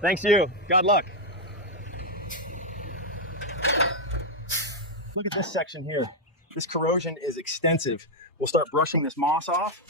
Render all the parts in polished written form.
Thanks you. God luck. Look at this section here. This corrosion is extensive. We'll start brushing this moss off.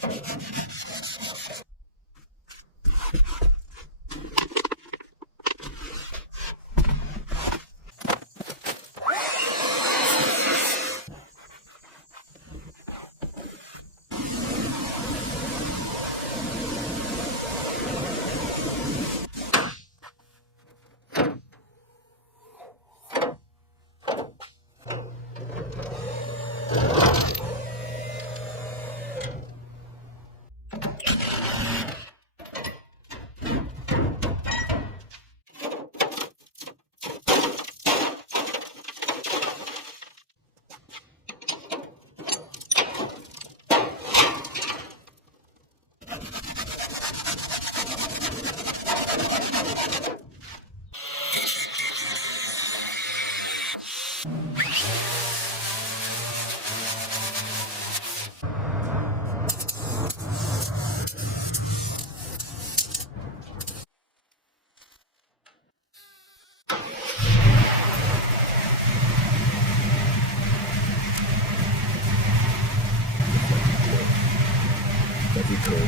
Every curve,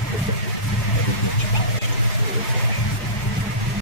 every inch of polish.